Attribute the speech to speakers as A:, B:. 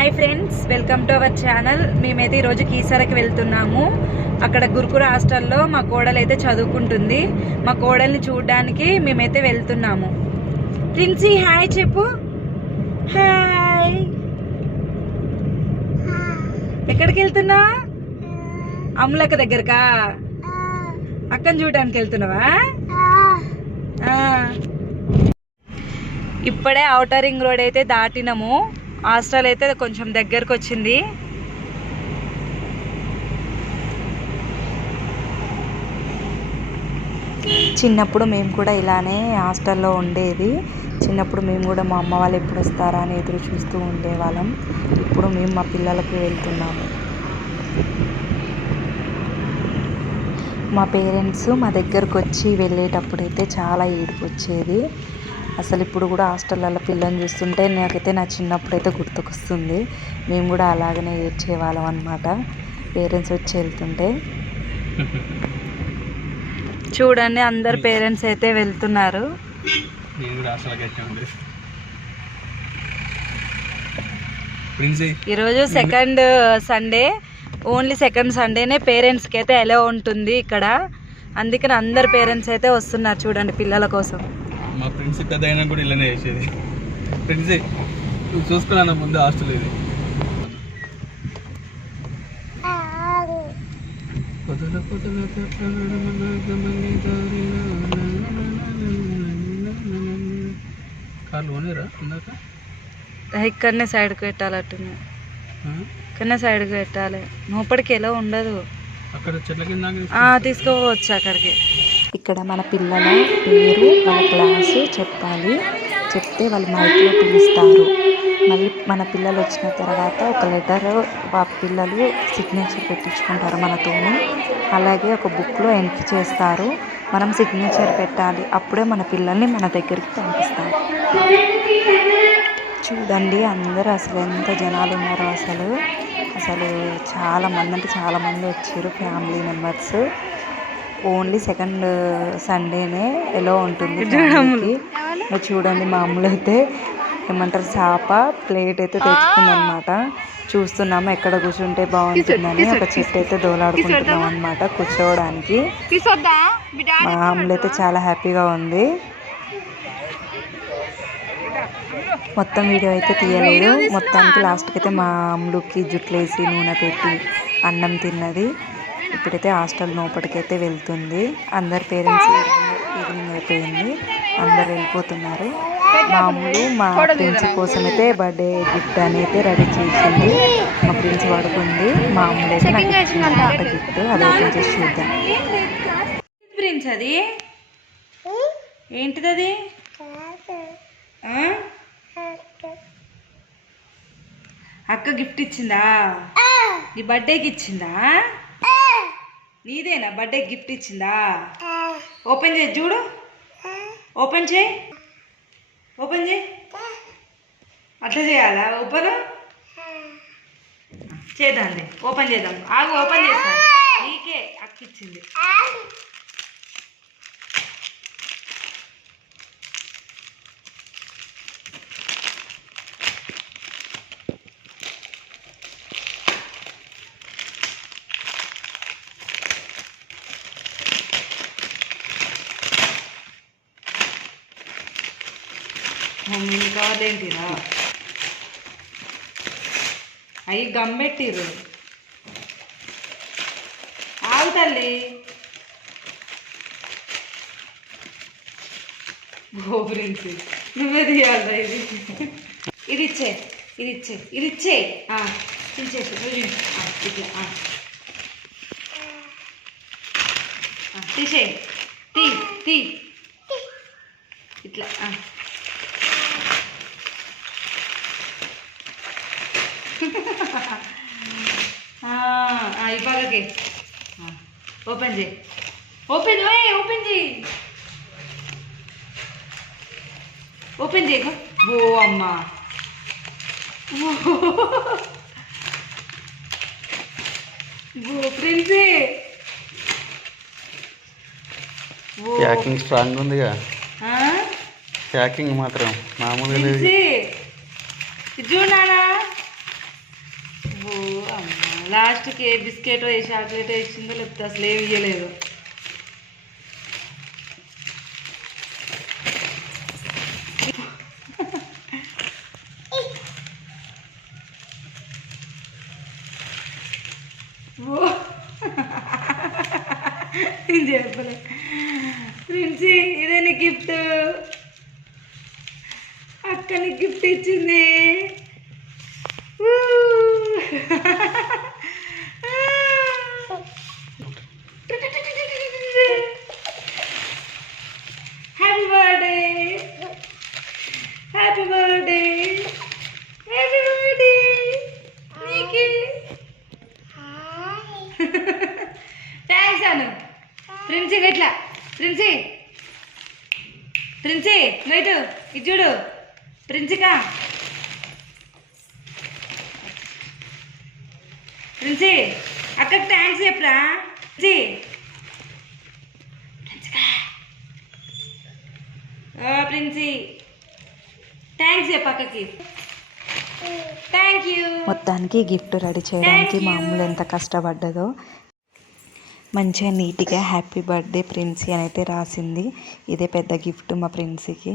A: Hi friends welcome to our channel మేమైతే ఈరోజు కీసరకి వెళ్తున్నాము. అక్కడ గురుకుల హాస్టల్లో మా కోడలు అయితే చదువుకుంటుంది. మా కోడల్ని చూడడానికి మేమైతే వెళ్తున్నాము. ప్రిన్సీ హాయ్ చెప్పు. హాయ్ ఎక్కడికి వెళ్తున్నా? అమ్ములక్క దగ్గరకా? అక్కని చూడడానికి వెళ్తున్నావా? ఇప్పుడే ఔటర్ రింగ్ రోడ్ అయితే దాటినాము. హాస్టల్ అయితే కొంచెం దగ్గరకు వచ్చింది. చిన్నప్పుడు మేము కూడా ఇలానే హాస్టల్లో ఉండేది. చిన్నప్పుడు మేము కూడా మా అమ్మ వాళ్ళు ఎప్పుడు వస్తారా అని ఎదురు చూస్తూ ఉండేవాళ్ళం. ఇప్పుడు మేము మా పిల్లలకు వెళ్తున్నాము. మా పేరెంట్స్ మా దగ్గరకు వచ్చి వెళ్ళేటప్పుడు అయితే చాలా ఏడుపు వచ్చేది. అసలు ఇప్పుడు కూడా హాస్టల్లో పిల్లని చూస్తుంటే నాకైతే నా చిన్నప్పుడు అయితే గుర్తుకొస్తుంది. మేము కూడా అలాగనే ఏడ్చేవాళ్ళం అనమాట పేరెంట్స్ వచ్చి వెళ్తుంటే. చూడండి అందరు పేరెంట్స్ అయితే వెళ్తున్నారు. ఈరోజు సెకండ్ సండే. ఓన్లీ సెకండ్ సండేనే పేరెంట్స్కి అయితే ఎలా ఉంటుంది ఇక్కడ. అందుకని అందరు పేరెంట్స్ అయితే వస్తున్నారు చూడండి పిల్లల కోసం.
B: మా ప్రిన్సీ పెద్ద అయినా కూడా ఇలానే చేసేది. ప్రిన్సీ నువ్వు చూసుకున్నాను ముందు హాస్టల్ ఇది? కార్లు పోనీరా ఇందాక?
A: ఇక్కడనే సైడ్కి పెట్టాలట్టుంది
B: ఆ?
A: ఇక్కడనే సైడ్కి పెట్టాలి. లోపలికి ఎలా ఉండదు?
B: అక్కడ చెట్ల కింద
A: ఆ, తీసుకోవచ్చు అక్కడికి. ఇక్కడ మన పిల్లల పేరు వాళ్ళ క్లాసు చెప్పాలి. చెప్తే వాళ్ళు మైక్లో పిలుస్తారు. మళ్ళీ మన పిల్లలు వచ్చిన తర్వాత ఒక లెటర్ ఆ పిల్లలు సిగ్నేచర్ పెట్టించుకుంటారు మనతోని. అలాగే ఒక బుక్లో ఎంట్రీ చేస్తారు. మనం సిగ్నేచర్ పెట్టాలి. అప్పుడే మన పిల్లల్ని మన దగ్గరికి పంపిస్తారు. చూడండి అందరూ అసలు ఎంత జనాలు ఉన్నారో అసలు. అసలు చాలా మంది అంటే చాలా మంది వచ్చారు ఫ్యామిలీ మెంబర్స్. ఓన్లీ సెకండ్ సండేనే ఎలా ఉంటుంది. మరి చూడండి మామూలు అయితే ఏమంటారు చేప ప్లేట్ అయితే తెచ్చుకుందనమాట. చూస్తున్నాము ఎక్కడ కూర్చుంటే బాగుంటుందని. ఒక చెట్టు అయితే దోలాడుకుంటున్నాం అనమాట కూర్చోవడానికి. మా అమ్ములు అయితే చాలా హ్యాపీగా ఉంది. మొత్తం వీడియో అయితే తీయలేదు. మొత్తానికి లాస్ట్కి అయితే మా అమ్ములుకి జుట్లేసి నూనె పెట్టి అన్నం తిన్నది. ఇప్పుడైతే హాస్టల్ లోపలికైతే వెళ్తుంది. అందరు పేరెంట్స్ ఈవినింగ్ అయిపోయింది. అందరు వెళ్ళిపోతున్నారు. మా అమ్ములు మా ప్రిన్స్ కోసం అయితే బర్త్డే గిఫ్ట్ అని అయితే రెడీ చేసింది. మా ప్రిన్స్ పడుకుంది మా అమ్ములు అయితే నాకు ఇచ్చింది గిఫ్ట్. అది ఓపెన్ చేసి చూద్దాం. ప్రిన్స్ అది? ఏంటిది అది? ఆ? అక్క గిఫ్ట్ ఇచ్చిందా? నీ బర్త్డేకి ఇచ్చిందా? నీదేనా? బర్త్డే గిఫ్ట్ ఇచ్చిందా? ఓపెన్ చేయి చూడు. ఓపెన్ చేయి. ఓపెన్ చేయి. అట్లా చేయాలా? ఓపెన్? చేద్దాంలే. ఓపెన్ చేద్దాం. ఆగు ఓపెన్ చేస్తా. నీకే అక్క ఇచ్చింది మమ్మీ కావాలేంటిరా అవి గమ్మెట్టిర్రు. ఆగు తల్లి. గోపురించి నువ్వే తీయాలరా ఇది. ఇది ఇచ్చే ఇది ఇచ్చే ఇది ఇచ్చే. ఇచ్చేసి ఇట్లా తీసేయి. తీ తీ. ఇట్లా ఇవ్వగకే ఓపెన్ చేయి. ఓపెన్ ఓయ్ ఓపెన్ చేయి. ఓపెన్ చేయ ఓ అమ్మా. ఓ
B: ప్యాకింగ్ స్ట్రాంగ్ ఉందిగా.
A: ఆ?
B: ప్యాకింగ్ మాత్రం. మామూలుగా లేదు
A: ప్రిన్సీ ఇది చూడు నానా. లాస్ట్కి ఏ బిస్కెట్ ఏ చాక్లెట్ ఇచ్చిందో లేకపోతే అసలు ఏమి ఇవ్వలేదు ఓ. చెప్పలే. ప్రిన్సీ ఇదే నీ గిఫ్ట్. అక్కని గిఫ్ట్ ఇచ్చింది. Happy birthday happy birthday happy birthday నీకే థ్యాంక్స్ అను ప్రిన్సీ ఎట్లా ప్రిన్సీ ప్రిన్సీ నైటు ఇది చూడు. ప్రిన్సికా ప్రిన్సీ అక్కకి థ్యాంక్స్ చెప్పరా. ప్రిన్సీ. థ్యాంక్స్ చెప్పు అక్కకి. థ్యాంక్ యూ
C: మొత్తానికి గిఫ్ట్ రెడీ చేయడానికి
A: Thank
C: మా
A: you.
C: అమ్ములు ఎంత కష్టపడ్డదో మంచిగా నీట్గా హ్యాపీ బర్త్డే ప్రిన్సీ అని అయితే రాసింది. ఇదే పెద్ద గిఫ్ట్ మా ప్రిన్సీకి.